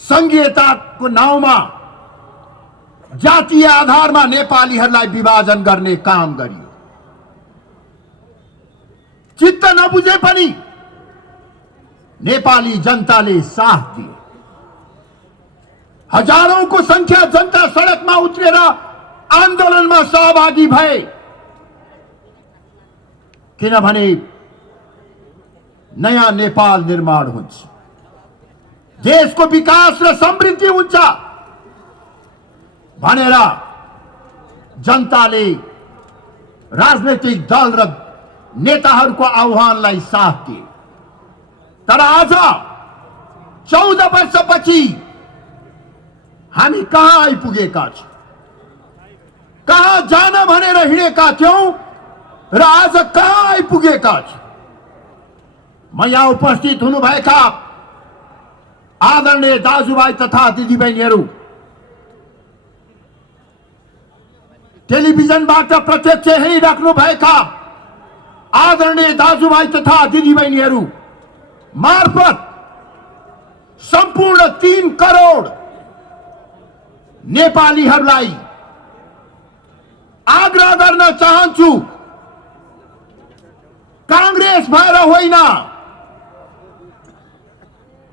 संघीयताको नाउँमा जातीय आधारमा नेपालीहरूलाई विभाजन गर्ने काम गरियो। चित्त नबुझे पनि नेपाली जनताले साथ दियो। हजारौंको संख्या जनता सडकमा उत्रेर आन्दोलनमा सहभागी भए, किनभने नयाँ नेपाल निर्माण हुन्छ, देशको विकास र समृद्धि हुन्छ भनेर जनताले राजनैतिक दल र नेताहरूको आह्वानलाई साथ दिए। तर आज 14 वर्षपछि हामी कहाँ आइपुगेका छौं? कहाँ जान भनेर हिँडेका थियौं र आज कहाँ आइपुगेका छौं? म यहाँ उपस्थित हुनुभएका आदरणीय दाजुभाइ तथा दिदीबहिनीहरू, टेलिभिजनबाट प्रत्यक्ष हेरिराख्नुभएका आदरणीय दाजुभाइ तथा दिदीबहिनीहरू मार्फत सम्पूर्ण 3 करोड नेपालीहरूलाई आग्रह गर्न चाहन्छु, कांग्रेस भएर होइन,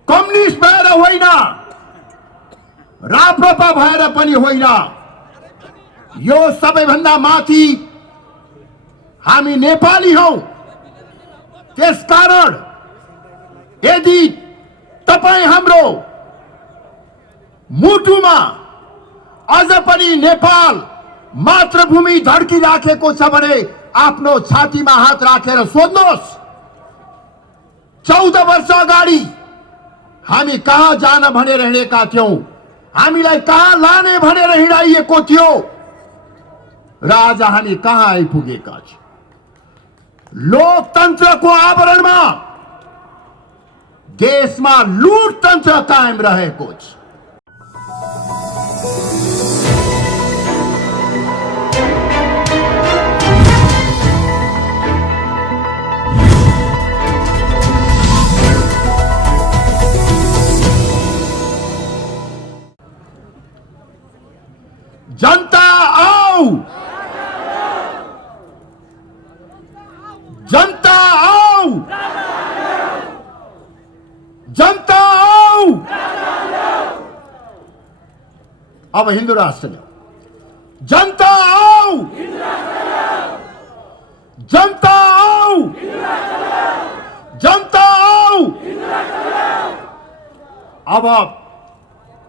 कम्युनिस्ट भएर होइन, राप्रपा भएर पनि होइन, यो सबैभन्दा माथि हामी नेपाली हौं। त्यसकारण यदि तपाई हाम्रो मुटुमा अझ पनि नेपाल मातृभूमि धड्किराखेको छ भने आफ्नो छातीमा हात राखेर सोध्नुहोस्, 14 वर्ष अगाडि हामी कहाँ जान भनेर हिँडेका थियौं, हामीलाई कहाँ लाने भनेर हिँडाइएको थियो र आज हामी कहाँ आइपुगेका छौं? लोकतन्त्रको आवरणमा देशमा लुटतन्त्र कायम रहेको छ। जनता आओ, जनता आओ, जनता आओ। अब हिंदू राष्ट्र में जनता आओ, जनता आओ, जनता आओ। अब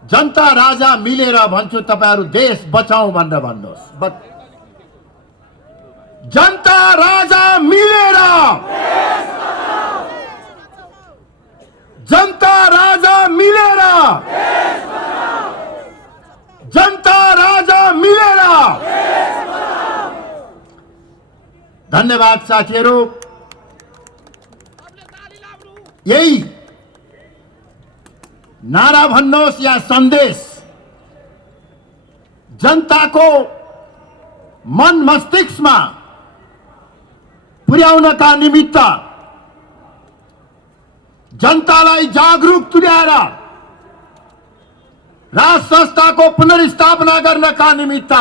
जनता राजा मिलेर भन्छु, तपाईहरु देश बचाऊ भनेर भन्नुहोस्। जनता राजा मिलेर, जनता राजा मिलेर, जनता राजा मिलेर। धन्यवाद साथीहरु। यही नारा भन्नुहोस् या सन्देश जनताको मन मस्तिष्कमा पुर्याउनका निमित्त, जनतालाई जागरूक तुल्याएर राज संस्थाको पुनर्स्थापना गर्नका निमित्त,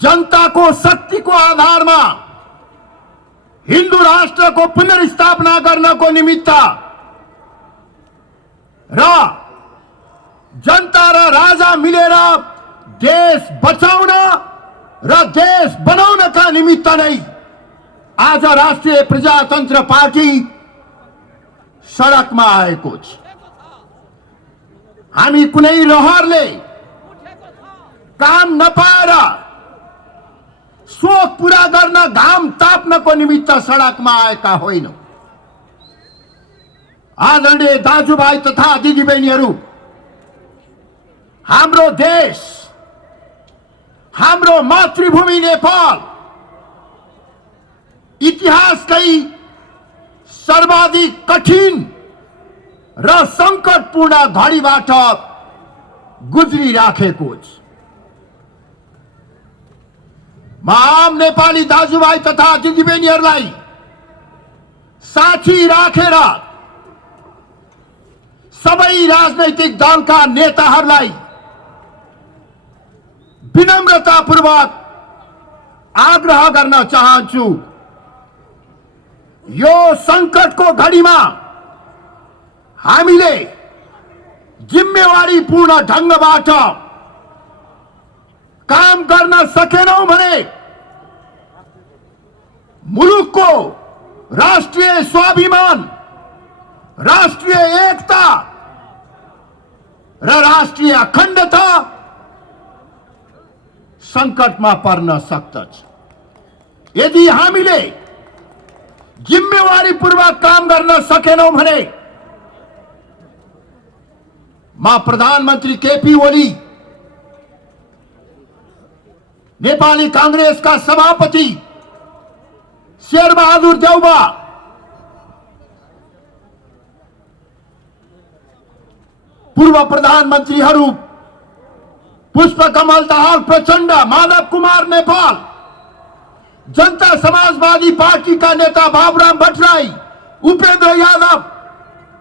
जनताको शक्तिको आधारमा हिन्दू राष्ट्रको पुनर्स्थापना गर्नको निमित्त र जनता र राजा मिलेर देश बचाउन र देश बनाउनका निमित्त नै आज राष्ट्रिय प्रजातन्त्र पार्टी सडकमा आएको छ। हामी कुनै रहरले काम नपाएर शोक पूरा गर्न, घाम ताप्नको निमित्त सडकमा आएका होइनौं। आदरणीय दाजुभाइ तथा दिदीबहिनीहरू, हाम्रो देश, हाम्रो मातृभूमि नेपाल इतिहासकै सर्वाधिक कठिन र संकटपूर्ण घडीबाट गुज्रिराखेको छ। म आम नेपाली दाजुभाइ तथा दिदीबहिनीहरूलाई साथी राखेर सबै राजनैतिक दलका नेताहरूलाई विनम्रतापूर्वक आग्रह गर्न चाहन्छु, यो संकटको घडीमा हामीले जिम्मेवारीपूर्ण ढंगबाट काम गर्न सकेनौं भने मुलुकको राष्ट्रिय स्वाभिमान, राष्ट्रिय एकता र राष्ट्रिय अखण्डता संकटमा पर्न सक्दछ। यदि हामीले जिम्मेवारीपूर्वक काम गर्न सकेनौं भने म प्रधानमन्त्री केपी ओली, नेपाली कांग्रेसका सभापति शेरबहादुर देउवा, पूर्व प्रधानमन्त्रीहरू पुष्पकमल दाहाल प्रचण्ड, माधव कुमार नेपाल, जनता समाजवादी पार्टीका नेता बाबुराम भट्टराई, उपेन्द्र यादव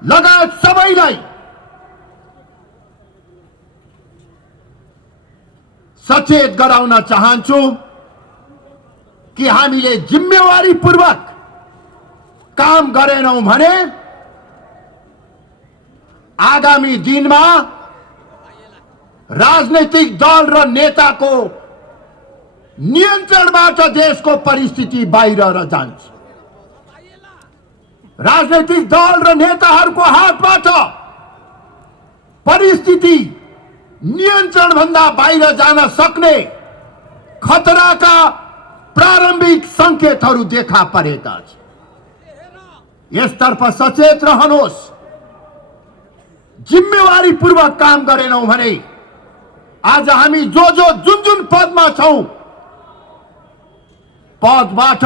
लगायत सबैलाई सचेत गराउन चाहन्छु कि हामीले जिम्मेवारीपूर्वक काम गरेनौं भने आगामी दिनमा राजनैतिक दल र नेताको नियन्त्रणबाट देशको परिस्थिति बाहिर जान्छ। राजनैतिक दल र नेताहरूको हातबाट परिस्थिति नियन्त्रण भन्दा बाहिर जान सक्ने खतराका प्रारम्भिक संकेतहरू देखा परेका छन्। यसतर्फ सचेत रहनुहोस्। जिम्मेवारीपूर्वक काम गरेनौं भने आज हामी जुन जुन पदमा छौं, पदबाट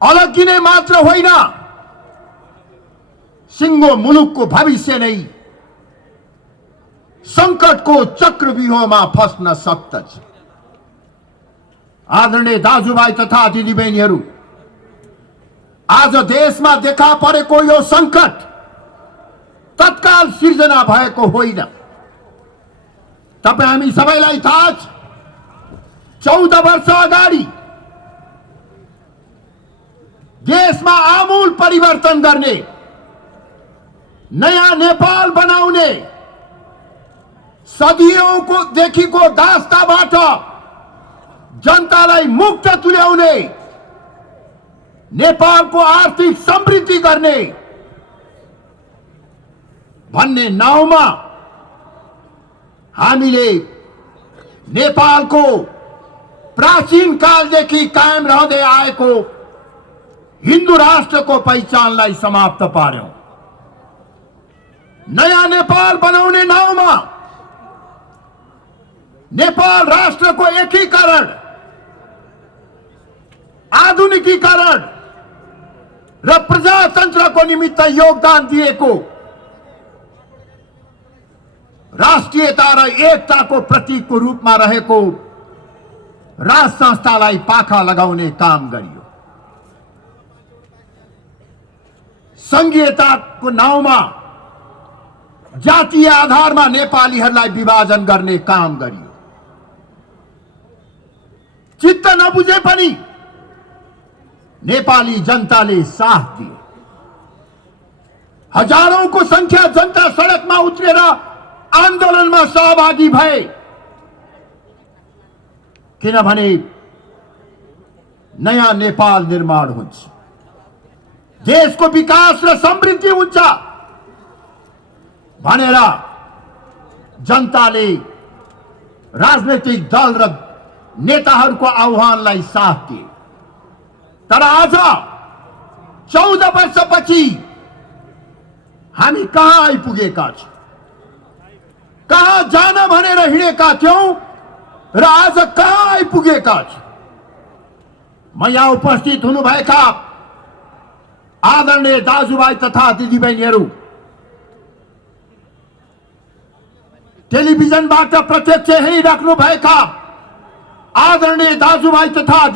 अलगिने मात्र होइन, सिंगो मुलुकको भविष्य नै संकटको चक्रव्यूहमा फस्न सक्दछ। आदरणीय दाजुभाइ तथा दिदीबहिनीहरू, आज देशमा देखा परेको यो संकट तत्काल सिर्जना भएको होइन। तपाई हामी सबैलाई थाहा छ, 14 वर्ष अगाडि देशमा आमूल परिवर्तन गर्ने, नयाँ नेपाल बनाउने, सदियौंको देखिको दास्ताबाट जनतालाई मुक्त तुल्याउने, नेपालको आर्थिक समृद्धि गर्ने भन्ने नाउँमा हामीले नेपालको प्राचीन कालदेखि कायम रहँदै आएको हिन्दू राष्ट्रको पहिचानलाई समाप्त पार्यौं। नयाँ नेपाल बनाउने नाउँमा नेपाल राष्ट्रको एकीकरण, आधुनिकीकरण र प्रजातन्त्रको निमित्त योगदान दिएको, राष्ट्रियता र एकताको प्रतीकको रूपमा रहेको राज संस्थालाई पाखा लगाउने काम गरियो। संघीयताको नाउँमा जातीय आधारमा नेपालीहरूलाई विभाजन गर्ने काम गरियो। चित्त नबुझे पनि नेपाली जनताले साथ दिए। हजारौंको संख्या जनता सडकमा उत्रेर आन्दोलनमा सहभागी भए, किनभने नयाँ नेपाल निर्माण हुन्छ, देशको विकास र समृद्धि हुन्छ भनेर जनताले राजनैतिक दल र नेताहरूको आह्वानलाई साथ दिए। तर आज 14 वर्षपछि हामी कहाँ आइपुगेका छौं? कहाँ जान भनेर हिँडेका थियौं र आज कहाँ आइपुगेका छौं? म यहाँ उपस्थित हुनुभएका आदरणीय दाजुभाइ तथा दिदीबहिनीहरू, टेलिभिजनबाट प्रत्यक्ष हेरिराख्नुभएका आदरणीय दाजुभाइ तथा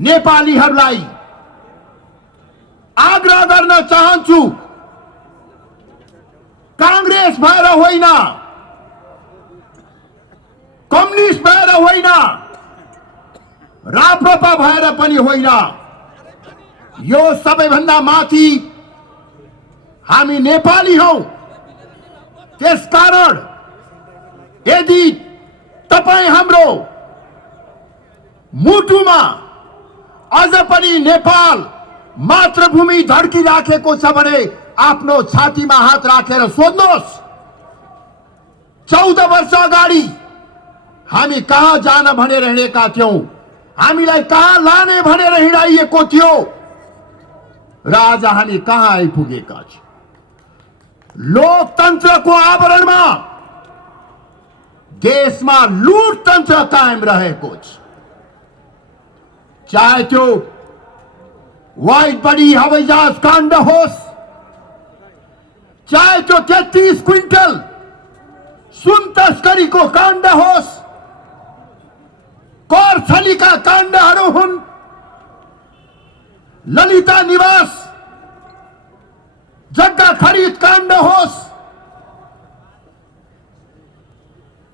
नेपालीहरूलाई आग्रह गर्न चाहन्छु, कांग्रेस भएर होइन, कम्युनिस्ट भएर होइन, राप्रपा भएर पनि होइन, यो सबैभन्दा माथि हामी नेपाली हौ। त्यसकारण यदि तपाई हाम्रो मुटुमा अझ पनि नेपाल मातृभूमि धड्किराखेको छ भने आफ्नो छातीमा हात राखेर सोध्नुहोस्, 14 वर्ष अगाडि हामी कहाँ जान भनेर हिँडेका थियौं, हामीलाई कहाँ लाने भनेर हिँडाइएको थियो र आज हामी कहाँ आइपुगेका छौं। लोकतन्त्रको आवरणमा देशमा लुटतन्त्र कायम रहेको छ। चाहे त्यो व्हाइट बडी हवाईजहाज काण्ड होस्, चाहे त्यो 33 क्विंटल सुन तस्करीको काण्ड होस्, कर छलीका काण्डहरू हुन्, ललिता निवास जग्गा खरिद काण्ड होस्,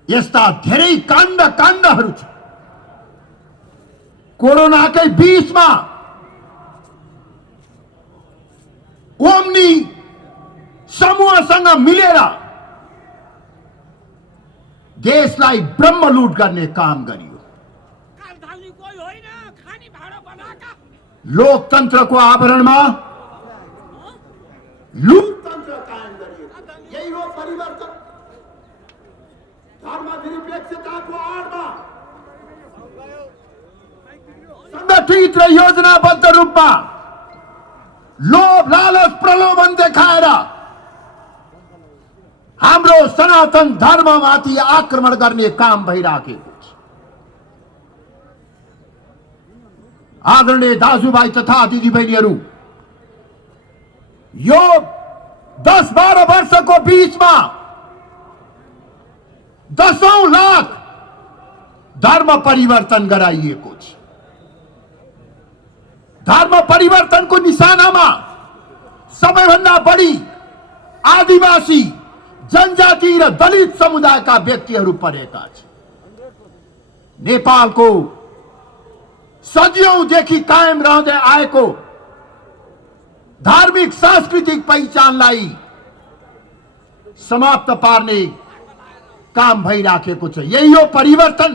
यस्ता धेरै काण्डहरू छन्। कोरोनाकै बीचमा ओम्नी समूहसँग मिलेर देशलाई ब्रह्मलुट गर्ने काम गरियो। लोकतन्त्रको आवरणमा लुटतन्त्र कायम गरियो। यही हो परिवर्तन। धर्मनिरपेक्षताको आडमा संगठित र योजनाबद्ध रूपमा लोभ लालच प्रलोभन देखाएर हाम्रो सनातन धर्ममाथि आक्रमण गर्ने काम भइराखेको छ। आदरणीय दाजुभाइ तथा दिदीबहिनीहरू, यो 10-12 वर्षको बीचमा 10औं लाख धर्म परिवर्तन गराइएको छ। धर्म परिवर्तनको निशानामा सबैभन्दा बढी आदिवासी, जनजाति र दलित समुदायका व्यक्तिहरू परेका छन्। नेपालको सदियौंदेखि कायम रहँदै आएको धार्मिक सांस्कृतिक पहिचानलाई समाप्त पार्ने काम भइराखेको छ। यही हो परिवर्तन।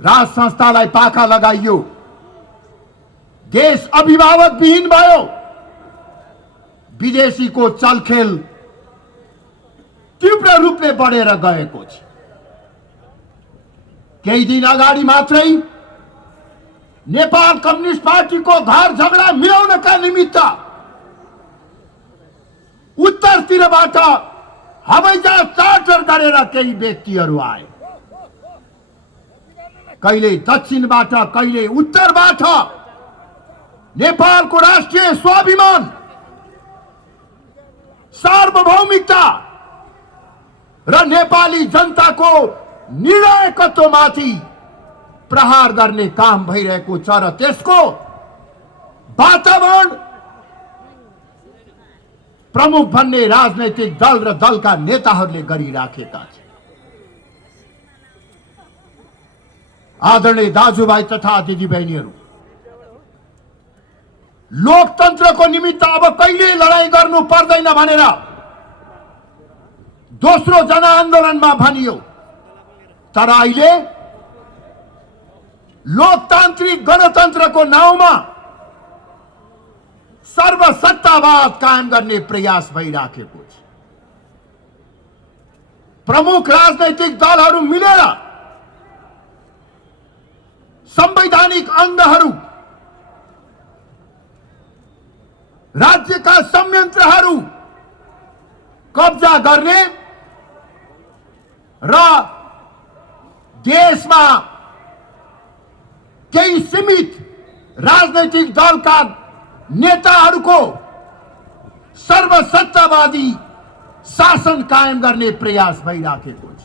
राज संस्थालाई पाखा लगाइयो, देश अभिभावक विहीन भयो, विदेशीको चलखेल तीव्र रूपले बढेर गएको छ। केही दिन अगाडि मात्रै नेपाल कम्युनिस्ट पार्टीको घर झगडा मिलाउनका निमित्त उत्तरतिरबाट हवाईजहाज चार्टर गरेर केही व्यक्तिहरू आए। कहिले दक्षिणबाट, कहिले उत्तरबाट नेपालको राष्ट्रिय स्वाभिमान, सार्वभौमिकता र नेपाली जनताको निर्णायकत्वमाथि प्रहार गर्ने काम भइरहेको छ र त्यसको वातावरण प्रमुख भन्ने राजनैतिक दल र दलका नेताहरूले गरिराखेका छन्। आदरणीय दाजुभाइ तथा दिदीबहिनीहरू, लोकतन्त्रको निमित्त अब कहिले लडाईँ गर्नु पर्दैन भनेर दोस्रो जनआन्दोलनमा भनियो, तर अहिले लोकतान्त्रिक गणतन्त्रको नाउँमा सर्वसत्तावाद कायम गर्ने प्रयास भइराखेको छ। प्रमुख राजनैतिक दलहरू मिलेर संवैधानिक अंगहरू, राज्यका संयन्त्रहरू कब्जा गर्ने र देशमा केही सीमित राजनैतिक दलका नेताहरूको सर्वसत्तावादी शासन कायम गर्ने प्रयास भइराखेको छ।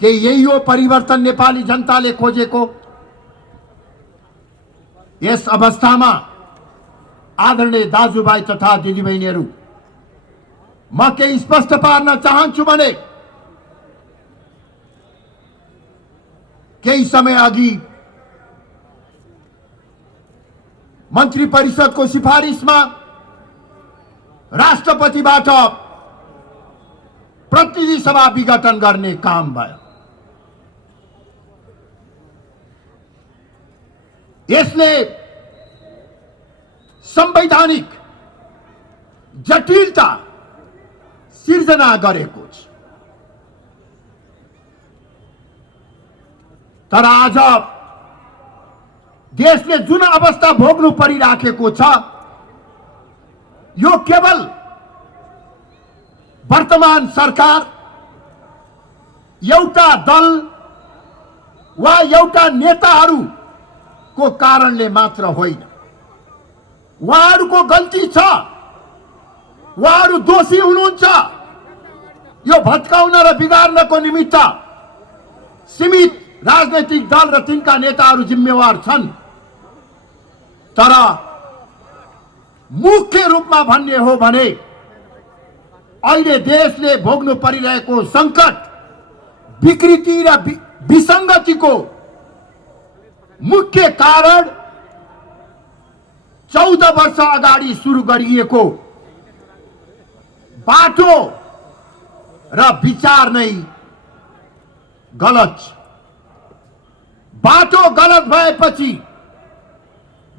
के यही हो परिवर्तन नेपाली जनताले खोजेको? यस अवस्थामा आदरणीय दाजुभाइ तथा दिदीबहिनीहरू, म केही स्पष्ट पार्न चाहन्छु भने केही समय अघि मन्त्री परिषदको सिफारिसमा राष्ट्रपतिबाट प्रतिनिधि सभा विघटन गर्ने काम भयो। यसले संवैधानिक जटिलता सिर्जना गरेको छ। तर आज देशले जुन अवस्था भोग्नु परिराखेको छ, यो केवल वर्तमान सरकार, एउटा दल वा एउटा नेताहरूको कारणले मात्र होइन। उहाँहरूको गल्ती छ, उहाँहरू दोषी हुनुहुन्छ। यो भत्काउन र बिगार्नको निमित्त सीमित राजनैतिक दल र तिनका नेताहरू जिम्मेवार छन्। तर मुख्य रूपमा भन्ने हो भने अहिले देशले भोग्नु परिरहेको संकट, विकृति र विसंगतिको मुख्य कारण 14 वर्ष अगाडि सुरु गरिएको बाटो र विचार नै गलत छ। बाटो गलत भएपछि,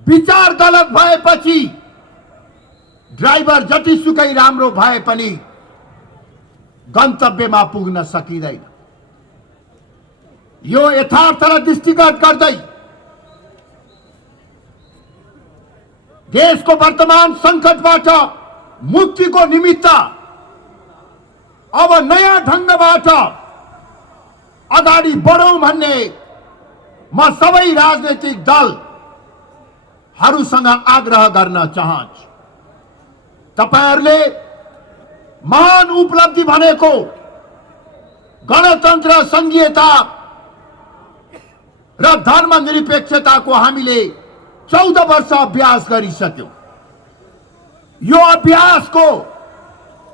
विचार गलत भएपछि ड्राइभर जतिसुकै राम्रो भए पनि गन्तव्यमा पुग्न सकिँदैन। यो यथार्थलाई दृष्टिगत गर्दै देशको वर्तमान संकटबाट मुक्तिको निमित्त अब नयाँ ढंगबाट अगाडि बढौं भन्ने म सबै राजनैतिक दलहरूसँग आग्रह गर्न चाहन्छु। तपाईहरुले महान उपलब्धि भनेको गणतन्त्र, संघीयता र धर्मनिरपेक्षताको हामीले 14 वर्ष अभ्यास गरिसक्यौं। यो अभ्यासको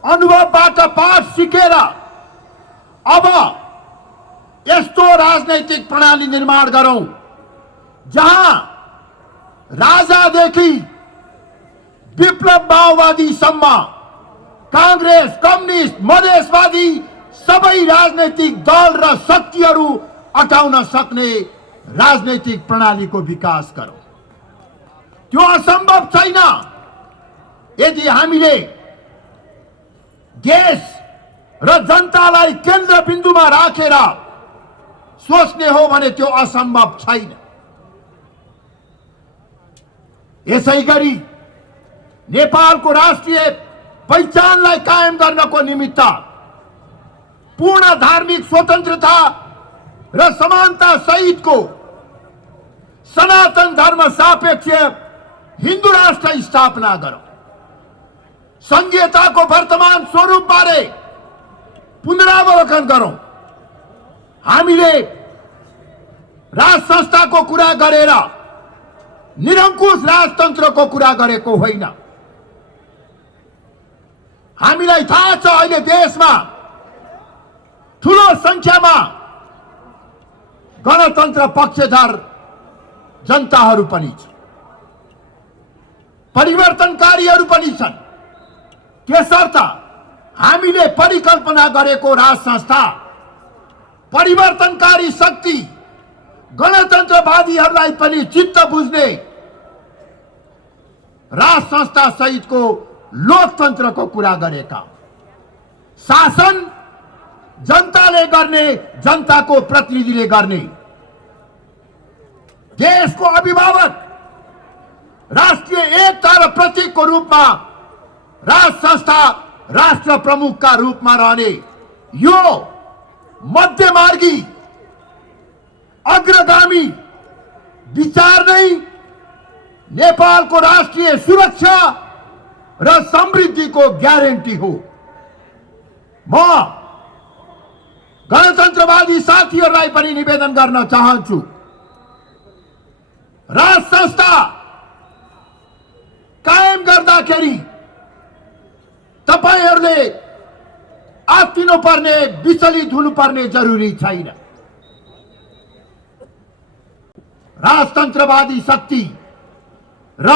अनुभवबाट पाठ सिकेर अब यस्तो राजनैतिक प्रणाली निर्माण गरौं जहाँ राजादेखि विप्लव माओवादीसम्म, कांग्रेस, कम्युनिस्ट, मधेसवादी सबै राजनैतिक दल र शक्तिहरू अटाउन सक्ने राजनैतिक प्रणालीको विकास गरौं। त्यो असम्भव छैन। यदि हामीले देश र जनतालाई केन्द्रबिन्दुमा राखेर सोच्ने हो भने त्यो असम्भव छैन। यसैगरी नेपालको राष्ट्रिय पहिचानलाई कायम गर्नको निमित्त पूर्ण धार्मिक स्वतन्त्रता र समानता सहितको सनातन धर्म सापेक्ष हिन्दू राष्ट्र स्थापना गरौं। संघीयताको वर्तमान स्वरूप बारे पुनरावलोकन गरौं। हामीले राज संस्थाको कुरा गरेर निरंकुश राजतन्त्रको कुरा गरेको होइन। हामीलाई थाहा छ अहिले देशमा ठूलो संख्यामा गणतन्त्र पक्षधर जनताहरू पनि छन्, परिवर्तनकारीहरू पनि छन्। त्यसर्थ हामीले परिकल्पना गरेको राज संस्था, परिवर्तनकारी शक्ति, गणतन्त्रवादीहरूलाई पनि चित्त बुझ्ने राज संस्था सहितको लोकतन्त्रको कुरा गरेका। शासन जनताले गर्ने, जनताको प्रतिनिधिले गर्ने। देशको अभिभावक, राष्ट्रिय एकता र प्रतीकको रूपमा राज संस्था राष्ट्र प्रमुखका रूपमा रहने यो मध्यमार्गी अग्रगामी विचार नै नेपालको राष्ट्रिय सुरक्षा र समृद्धिको ग्यारेन्टी हो। म गणतन्त्रवादी साथीहरूलाई पनि निवेदन गर्न चाहन्छु, राज संस्था कायम गर्दाखेरि तपाईहरूले आत्तिनु पर्ने, विचलित हुनुपर्ने जरुरी छैन। राजतन्त्रवादी शक्ति र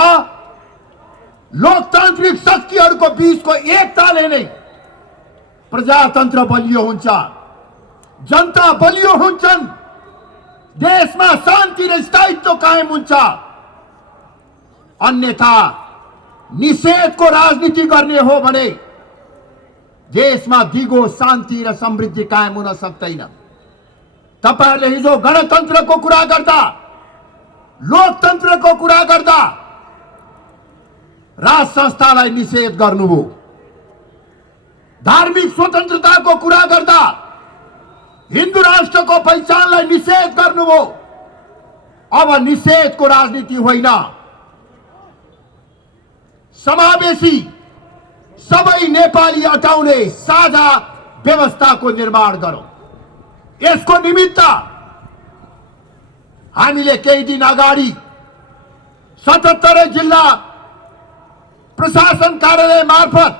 लोकतान्त्रिक शक्तिहरूको बीचको एकताले नै प्रजातन्त्र बलियो हुन्छ, जनता बलियो हुन्छन्, देशमा शान्ति र स्थायित्व कायम हुन्छ। अन्यथा निषेधको राजनीति गर्ने हो भने देशमा दिगो शान्ति र समृद्धि कायम हुन सक्दैन। तपाईहरूले हिजो गणतन्त्रको कुरा गर्दा, लोकतन्त्रको कुरा गर्दा राज संस्थालाई निषेध गर्नुभयो, धार्मिक स्वतन्त्रताको कुरा गर्दा हिन्दू राष्ट्रको पहिचानलाई निषेध गर्नुभयो। अब निषेधको राजनीति होइन, समावेशी सबै नेपाली अटाउने साझा व्यवस्थाको निर्माण गरौं। यसको निमित्त हामीले केही दिन अगाडि 77 जिल्ला प्रशासन कार्यालय मार्फत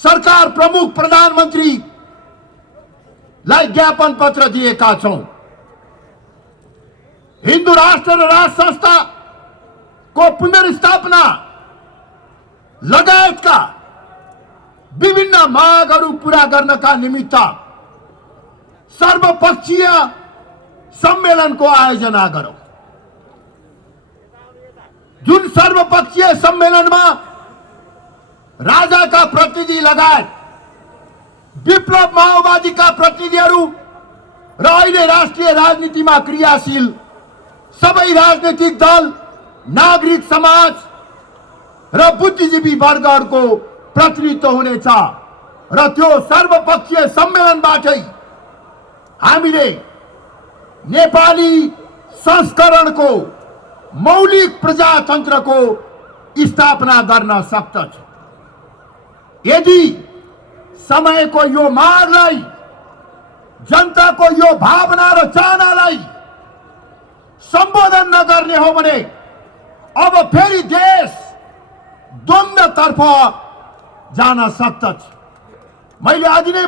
सरकार प्रमुख प्रधानमन्त्री लाई ज्ञापन पत्र दिएका छौं। हिन्दू राष्ट्र र राज संस्था को पुनर्स्थापना लगायतका विभिन्न मागहरू पूरा गर्नका निमित्त सर्वपक्षीय सम्मेलनको आयोजना गरौं। जुन सर्वपक्षीय सम्मेलनमा राजाका प्रतिनिधि लगायत विप्लव माओवादीका प्रतिनिधिहरू र अहिले राष्ट्रिय राजनीतिमा क्रियाशील सबै राजनीतिक दल, नागरिक समाज र बुद्धिजीवी वर्गहरूको प्रतिनिधित्व हुनेछ र त्यो सर्वपक्षीय सम्मेलनबाटै हामीले नेपाली संस्करणको मौलिक प्रजातन्त्रको स्थापना गर्न सक्दछ। यदि समयको यो मागलाई, जनताको यो भावना र चाहनालाई सम्बोधन नगर्ने हो भने अब फेरि देश द्वन्द्वतर्फ जान सक्दछ। मैले अघि नै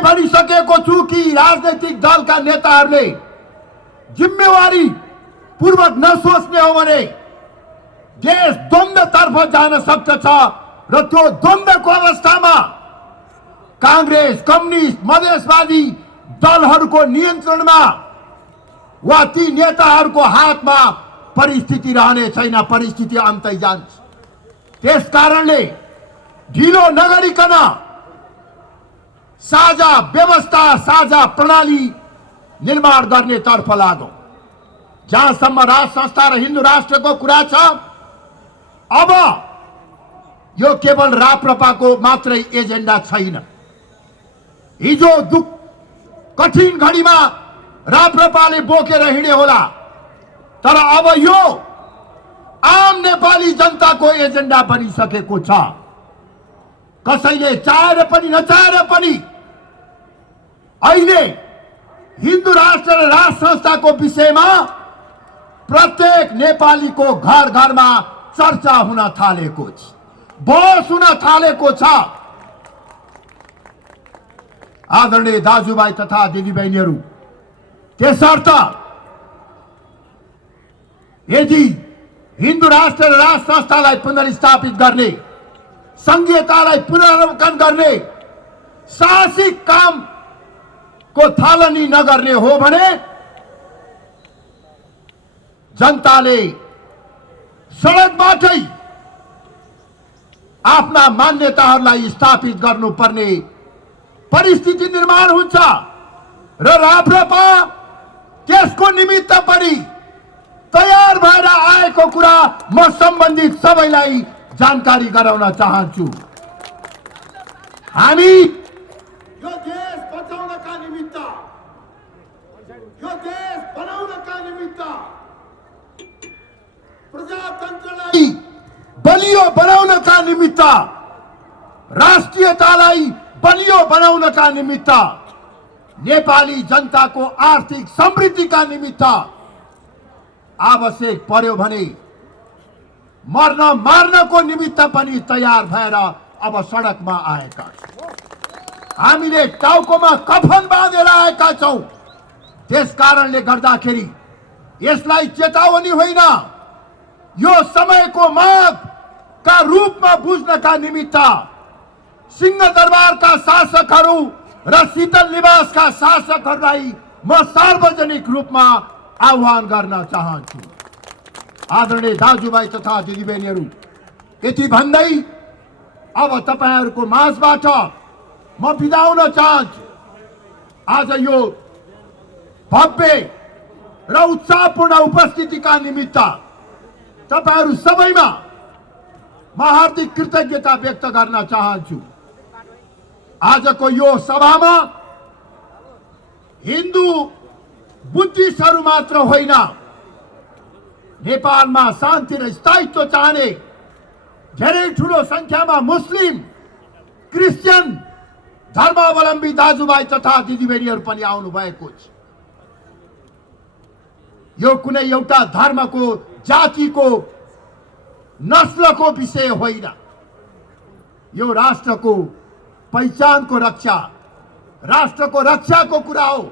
भनिसकेको छु कि राजनैतिक दलका नेताहरूले जिम्मेवारी पूर्वक नसोच्ने हो भने देश द्वन्द्वतर्फ जान सक्दछ र त्यो द्वन्द्वको अवस्थामा कांग्रेस, कम्युनिस्ट, मधेसवादी दलहरूको नियन्त्रणमा वा ती नेताहरूको हातमा परिस्थिति रहने छैन, परिस्थिति अन्तै जान्छ। त्यसकारणले ढिलो नगरिकन साझा व्यवस्था, साझा प्रणाली निर्माण गर्ने तर्फ लागौं। जहाँसम्म राज संस्था र हिन्दू राष्ट्रको कुरा छ, अब यो केवल राप्रपाको मात्रै एजेन्डा छैन। हिजो कठिन घडीमा राप्रपाले बोकेर हिँडे होला, तर अब यो आम नेपाली जनताको एजेन्डा बनिसकेको छ। कसैले चाहेर पनि नचाहेर पनि अहिले हिन्दू राष्ट्र र राज संस्थाको विषयमा प्रत्येक नेपालीको घर घरमा चर्चा हुन थालेको छ, बहस हुन थालेको छ। आदरणीय दाजुभाइ तथा दिदीबहिनीहरू, त्यसर्थ यदि हिन्दू राष्ट्र र राज संस्थालाई पुनर्स्थापित गर्ने, संघीयतालाई पुनरावलोकन गर्ने साहसिक काम को थालनी नगर्ने हो भने जनताले सडकबाटै आफ्ना मान्यताहरूलाई स्थापित गर्नुपर्ने परिस्थिति निर्माण हुन्छ र राप्रपा त्यसको निमित्त पनि तयार भएर आएको कुरा म सम्बन्धित सबैलाई जानकारी गराउन चाहन्छु। हामी यो देश बचाउनका निमित्त, यो देश बनाउनका निमित्त, प्रजातन्त्रलाई बलियो बनाउनका निमित्त, राष्ट्रियतालाई बलियो बनाउनका निमित्त, नेपाली जनताको आर्थिक समृद्धिका निमित्त आवश्यक पर्यो भने मर्न मार्नको निमित्त पनि तयार भएर अब सडकमा आएका छौं। हामीले टाउकोमा कफन बाँधेर आएका छौं। त्यसकारणले गर्दाखेरि यसलाई चेतावनी होइन, यो समयको मागका रूपमा बुझ्नका निमित्त सिंहदरबारका शासकहरू र शीतल निवासका शासकहरूलाई म सार्वजनिक रूपमा आह्वान गर्न चाहन्छु। आदरणीय दाजुभाइ तथा दिदीबहिनीहरू, यति भन्दै अब तपाईहरूको माझबाट म बिदा हुन चाहन्छु। आज यो भव्य र उत्साहपूर्ण उपस्थितिका निमित्त तपाईहरू सबैमा म हार्दिक कृतज्ञता व्यक्त गर्न चाहन्छु। आजको यो सभामा हिन्दू बुद्धिस्टहरू मात्र होइन, नेपालमा शान्ति र स्थायित्व चाहने धेरै ठूलो संख्यामा मुस्लिम, क्रिस्चियन धर्मावलम्बी दाजुभाइ तथा दिदीबहिनीहरू पनि आउनु भएको छ। यो कुनै एउटा धर्मको, जातिको, नस्लको विषय होइन। यो राष्ट्रको पहिचानको रक्षा, राष्ट्रको रक्षाको कुरा हो।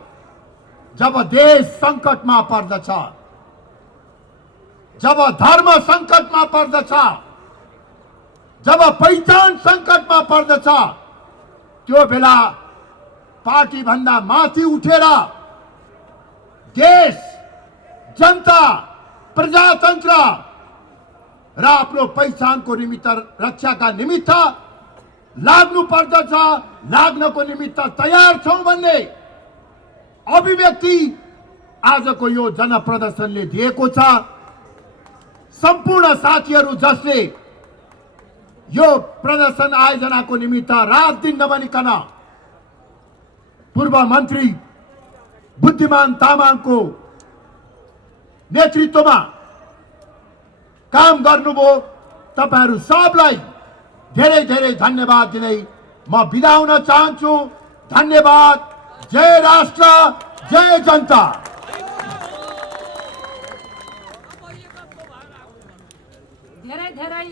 जब देश संकटमा पर्दछ, जब धर्म संकटमा पर्दछ, जब पहिचान संकटमा पर्दछ, त्यो बेला पार्टी भन्दा माथि उठेर देश, जनता, प्रजातन्त्र र आफ्नो पहिचानको निमित्त, रक्षाका निमित्त लाग्नु पर्दछ। लाग्नको निमित्त तयार छौं भन्ने अभिव्यक्ति आजको यो जनप्रदर्शनले दिएको छ। सम्पूर्ण साथीहरू जसले यो प्रदर्शन आयोजनाको निमित्त रात दिन नभनिकन पूर्व मन्त्री बुद्धिमान तामाङको नेतृत्वमा काम गर्नुभयो, तपाईहरू सबलाई धेरै धेरै धन्यवाद दिँदै म बिदा हुन चाहन्छु। धन्यवाद। जय राष्ट्र, जय जनता। धेरै धेरै